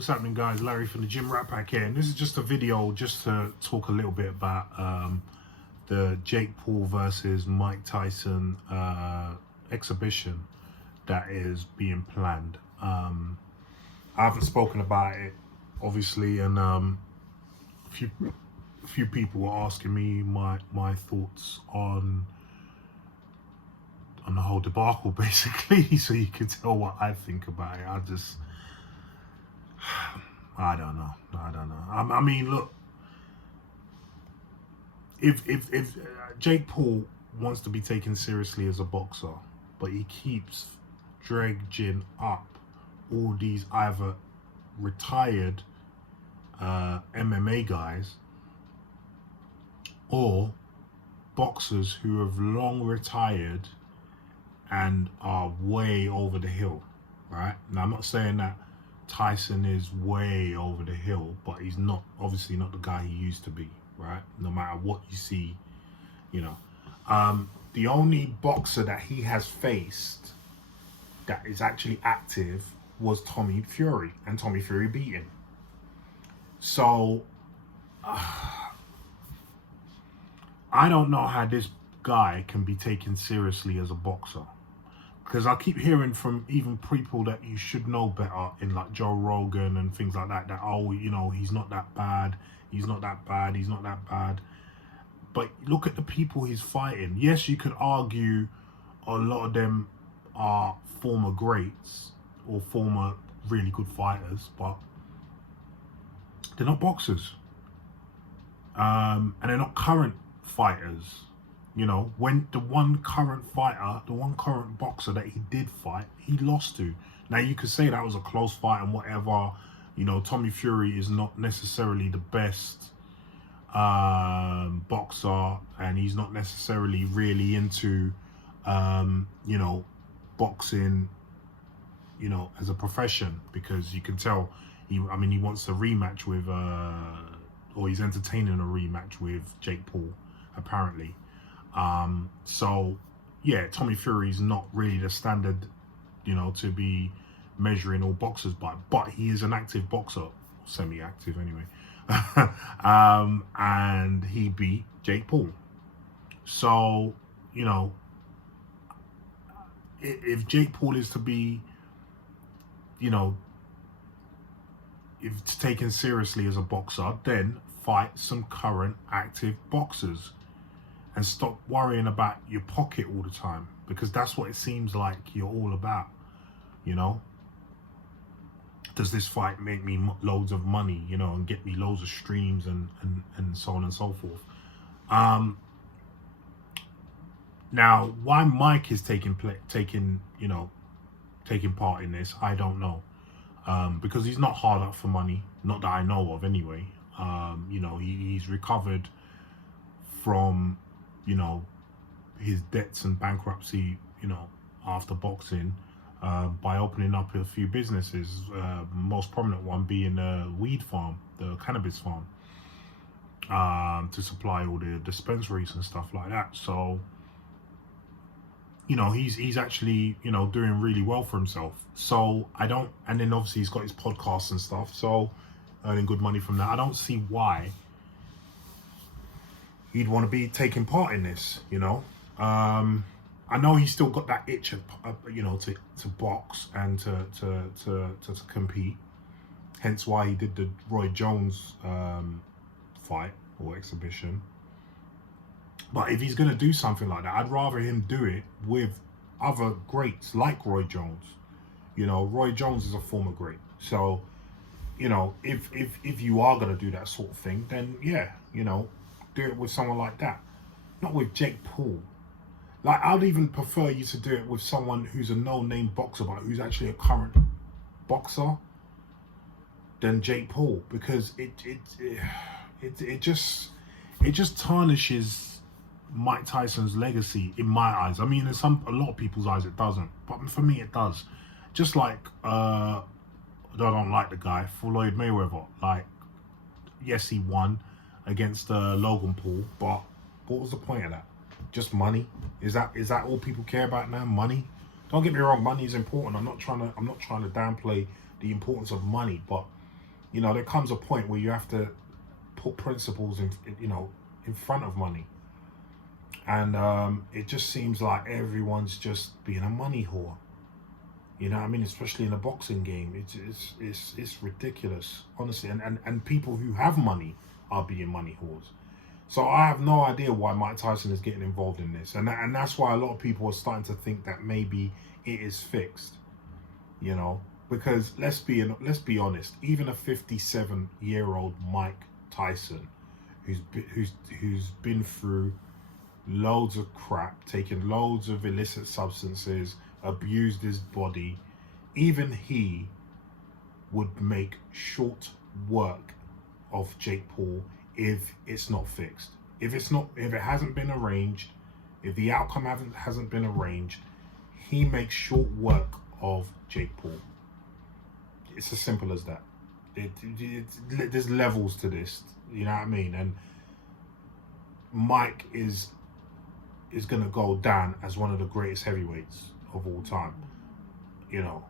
what's happening, guys? Larry from the Gym Rat Pack here, and this is just a video just to talk a little bit about the Jake Paul versus Mike Tyson exhibition that is being planned. I haven't spoken about it, obviously, and a few people were asking me my thoughts on the whole debacle, basically, so you can tell what I think about it. I don't know. I mean, look, if Jake Paul wants to be taken seriously as a boxer, but he keeps dredging up all these either retired MMA guys or boxers who have long retired and are way over the hill, right? Now, I'm not saying that Tyson is way over the hill, but he's not, obviously not the guy he used to be, right? No matter what you see, you know. The only boxer that he has faced that is actually active was Tommy Fury, and Tommy Fury beat him. So, I don't know how this guy can be taken seriously as a boxer. Because I keep hearing from even people that you should know better, in like Joe Rogan and things like that, oh, you know, he's not that bad, he's not that bad. But look at the people he's fighting. Yes, you could argue a lot of them are former greats or former really good fighters, but they're not boxers. And they're not current fighters. You know, when the one current boxer that he did fight, he lost to. Now, you could say that was a close fight and whatever. You know, Tommy Fury is not necessarily the best boxer, and he's not necessarily really into, you know, boxing, you know, as a profession, because you can tell, he wants a rematch with, or he's entertaining a rematch with Jake Paul, apparently. So yeah, Tommy Fury is not really the standard, you know, to be measuring all boxers by, but he is an active boxer, semi-active anyway. And he beat Jake Paul. So, you know, if Jake Paul is to be, you know, if it's taken seriously as a boxer, then fight some current active boxers. And stop worrying about your pocket all the time, because that's what it seems like you're all about, you know? Does this fight make me loads of money, you know, and get me loads of streams and so on and so forth? Now, why Mike is taking part in this, I don't know. Because he's not hard up for money, not that I know of anyway. You know, he's recovered from, you know, his debts and bankruptcy, you know, after boxing, by opening up a few businesses, most prominent one being the weed farm, the cannabis farm, to supply all the dispensaries and stuff like that. So, you know, he's actually, you know, doing really well for himself. So and then obviously he's got his podcasts and stuff, so earning good money from that. I don't see why he'd want to be taking part in this, you know. I know he's still got that itch of, you know, to box and to compete. Hence why he did the Roy Jones fight or exhibition. But if he's going to do something like that, I'd rather him do it with other greats like Roy Jones. You know, Roy Jones is a former great. So, you know, if you are going to do that sort of thing, then yeah, you know, do it with someone like that, not with Jake Paul. Like, I'd even prefer you to do it with someone who's a no-name boxer, but who's actually a current boxer, than Jake Paul, because it just tarnishes Mike Tyson's legacy in my eyes. I mean, in a lot of people's eyes it doesn't, but for me it does. Just like I don't like the guy, Floyd Mayweather. Like, yes, he won against Logan Paul, but what was the point of that? Just money? Is that all people care about now? Money? Don't get me wrong, money is important. I'm not trying to downplay the importance of money, but You know, there comes a point where you have to put principles in, you know, in front of money. And it just seems like everyone's just being a money whore. You know what I mean? Especially in a boxing game. It's ridiculous, honestly. And people who have money are being money whores. So I have no idea why Mike Tyson is getting involved in this. And that's why a lot of people are starting to think that maybe it is fixed. You know? Because let's be honest, even a 57-year-old Mike Tyson who's been through loads of crap, taken loads of illicit substances, abused his body, even he would make short work of Jake Paul if it's not fixed. If it hasn't been arranged, if the outcome hasn't been arranged, he makes short work of Jake Paul. It's as simple as that. There's levels to this, you know what I mean? And Mike is going to go down as one of the greatest heavyweights of all time. You know,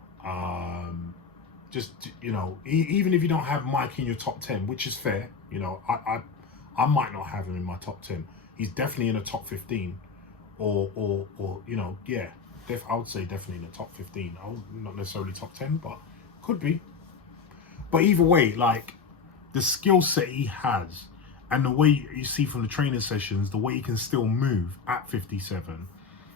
just, you know, even if you don't have Mike in your top 10, which is fair, you know, I might not have him in my top 10. He's definitely in the top 15 or you know, yeah, I would say definitely in the top 15. Not necessarily top 10, but could be. But either way, like, the skill set he has and the way you see from the training sessions, the way he can still move at 57,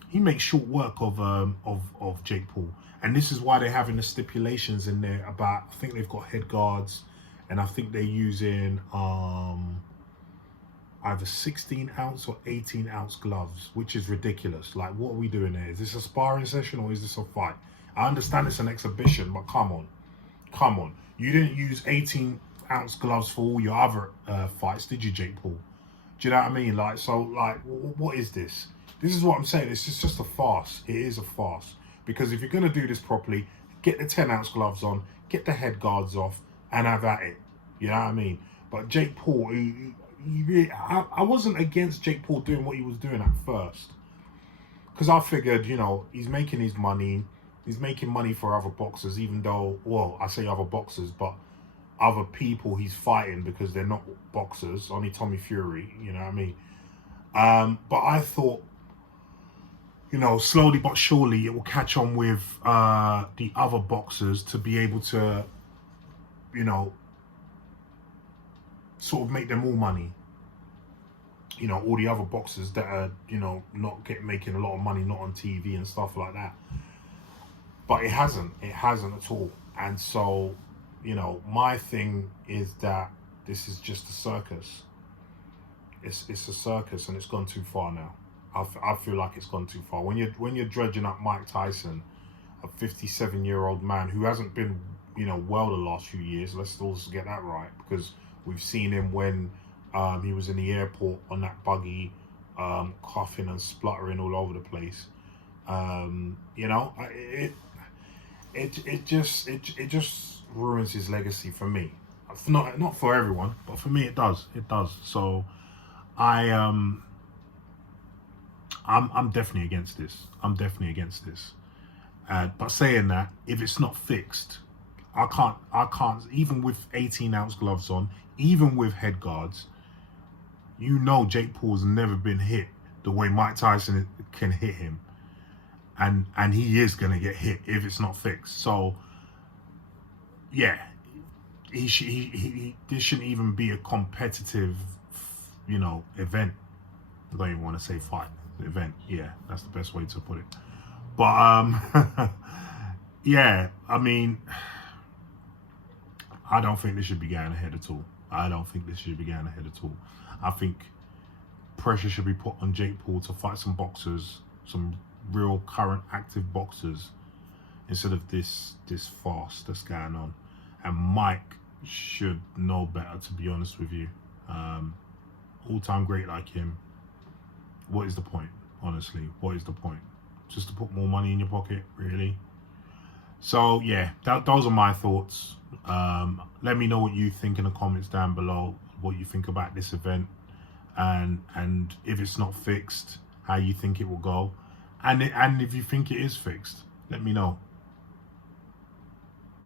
he makes short work of Jake Paul. And this is why they're having the stipulations in there about, I think they've got head guards, and I think they're using either 16-ounce or 18-ounce gloves, which is ridiculous. Like, what are we doing here? Is this a sparring session or is this a fight? I understand it's an exhibition, but come on. You didn't use 18-ounce gloves for all your other fights, did you, Jake Paul? Do you know what I mean? Like, so, like, what is this? This is what I'm saying. It's just a farce. It is a farce. Because if you're going to do this properly, get the 10-ounce gloves on, get the head guards off, and have at it. You know what I mean? But Jake Paul, I wasn't against Jake Paul doing what he was doing at first. Because I figured, you know, he's making his money. He's making money for other boxers, even though, well, I say other boxers, but other people he's fighting because they're not boxers, only Tommy Fury, you know what I mean? But I thought, you know, slowly but surely it will catch on with the other boxers to be able to, you know, sort of make them more money. You know, all the other boxers that are, you know, not making a lot of money, not on TV and stuff like that. But it hasn't at all. And so, you know, my thing is that this is just a circus. It's a circus, and it's gone too far now. I feel like it's gone too far. When you're dredging up Mike Tyson, a 57-year-old man who hasn't been, you know, well the last few years. Let's also get that right, because we've seen him when he was in the airport on that buggy, coughing and spluttering all over the place. You know, it just ruins his legacy for me. Not for everyone, but for me it does. So I'm definitely against this. But saying that, if it's not fixed, I can't even with 18-ounce gloves on, even with head guards, you know, Jake Paul's never been hit the way Mike Tyson can hit him. And he is going to get hit if it's not fixed. So, yeah, this shouldn't even be a competitive, you know, event. I don't even want to say fight. Event. Yeah, that's the best way to put it. But, yeah, I mean, I don't think this should be going ahead at all. I think pressure should be put on Jake Paul to fight some boxers, some real current active boxers, instead of this farce that's going on. And Mike should know better, to be honest with you. All-time great like him. What is the point? Honestly, what is the point? Just to put more money in your pocket, really? So yeah, those are my thoughts. Let me know what you think in the comments down below, what you think about this event, and if it's not fixed, how you think it will go. And if you think it is fixed, let me know.